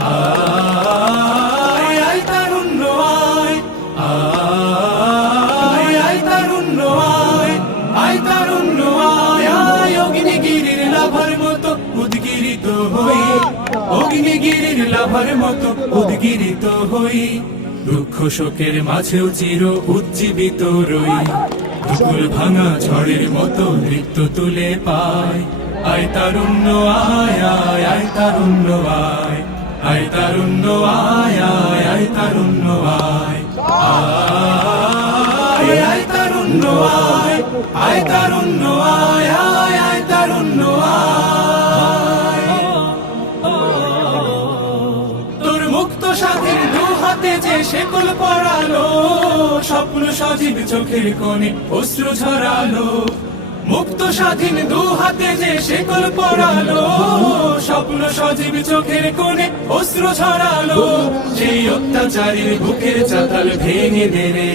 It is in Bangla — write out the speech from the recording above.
আয় আয় তারুণ্য আয়, আয় আয় তারুণ্য আয়, আয় তারুণ্য আয়, আয় অগ্নিগিরির লাভার মতো উদ্গিরিত হই, অগ্নিগিরির লাভার মতো উদ্গিরিত হই, দুঃখ শোকের মাঝেও চির উজ্জীবিত রই, দুপুর ভাঙা ঝড়ের মতো নৃত্য তুলে পায়। আয় তারুণ্য আয়, আয় আয় তারুণ্য আয়, আয় তারুণ্য আয়, আয় আয় তারুণ্য আয়, আয় আয় তারুণ্য আয়, আয় তারুণ্য আয়, আয় আয় তারুণ্য আয়। তোর মুক্ত স্বাধীন দু হাতে যে শেকল পরালো, স্বপ্ন সজীব চোখের কোণে অশ্রু ঝরালো, মুক্ত স্বাধীন দু হাতে যে শেকল পরালো, স্বপ্ন সজীব চোখের কোণে অশ্রু ঝরালো, সেই অত্যাচারীর বুকের চাতাল ভেঙে দে রে।